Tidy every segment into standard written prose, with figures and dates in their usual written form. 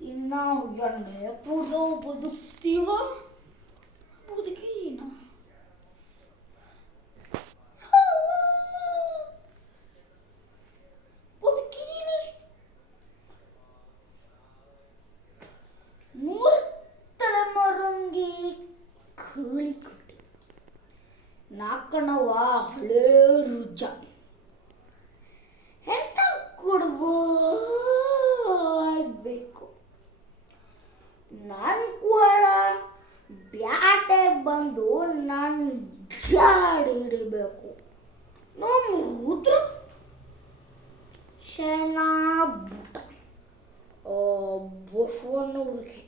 ಇನ್ನು ಎಣ್ಣೆ ಕುಡ್ದು ಬದುಕ್ತೀವ ಬದುಕಿನ ಬದುಕಿದೀನಿ. 3 ತಲೆಮಾರಂಗಿ ಕಳಿ ಕಟ್ಟಿ ನಾಲ್ಕಣವ ಹಳೇ ರುಜ ಎಂತ ಕೊಡ್ಬೇಕು. ನಾನು ಕೂಡ ಬ್ಯಾಟೆ ಬಂದು ನಾನು ಜಾಡಿ ಹಿಡಿಬೇಕು. ನಮ್ಮ ರುದ್ರ ಶರಣ ಬುಟ್ಟ ಬಸವಣ್ಣವ್ರಿಗೆ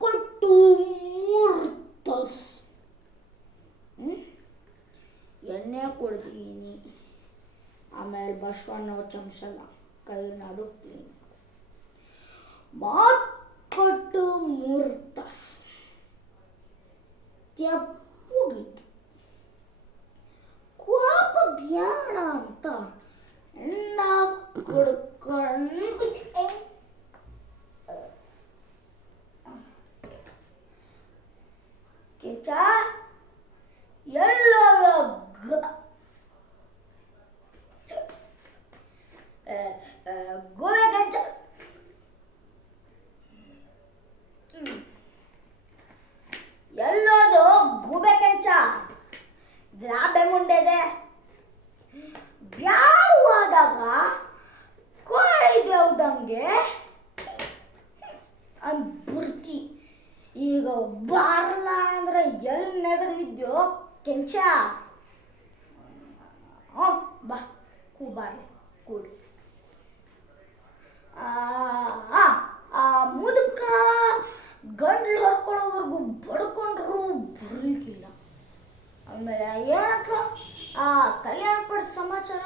ಕೊಟ್ಟು 3 ತಾಸು ಎಣ್ಣೆ ಕೊಡ್ತೀನಿ. ಆಮೇಲೆ ಬಸವಣ್ಣ ಚಮಚಲ್ಲ ಕೈನಾಡು ಕ್ಲೀನ್ ಕೊಟ್ಟು 3 ತಾಸು ತೆಪ್ಪಗಿಟ್ಟು ಕೋಪ ಬ್ಯಾಡ ಅಂತ ಎಣ್ಣ ಕೊಡ್ಕೊಂಡು ಕೆಂಚ ಎಲ್ಲರ ಗೋವೆ ಕೆಂಚ ಎಲ್ಲೋದು ಗೂಬೆ ಕೆಂಚ ದ್ರಾಬೆ ಮುಂಡೆದೆ ಬ್ಯಾಡುವಾದಾಗ ಕೋಳಿ ದೇವ್ದಂಗೆ ಬರ್ತಿ. ಈಗ ಬಾರಲ್ಲ ಅಂದ್ರೆ ಎಲ್ಲಿ ನೆಗದು ಬಿದ್ಯೋ ಕೆಂಚ ಬಾ ಬಾರ್ಲಿ ಕೂಡಿ. ಮುದುಕ ಗಂಡ್ಲು ಹೊರ್ಕೊಳ್ಳೋವರೆಗೂ ಬಡ್ಕೊಂಡ್ರು ಬರೀಕಿಲ್ಲ. ಆಮೇಲೆ ಏನಕ್ಕ ಕಲ್ಯಾಣ ಪಡೆದ ಸಮಾಚಾರ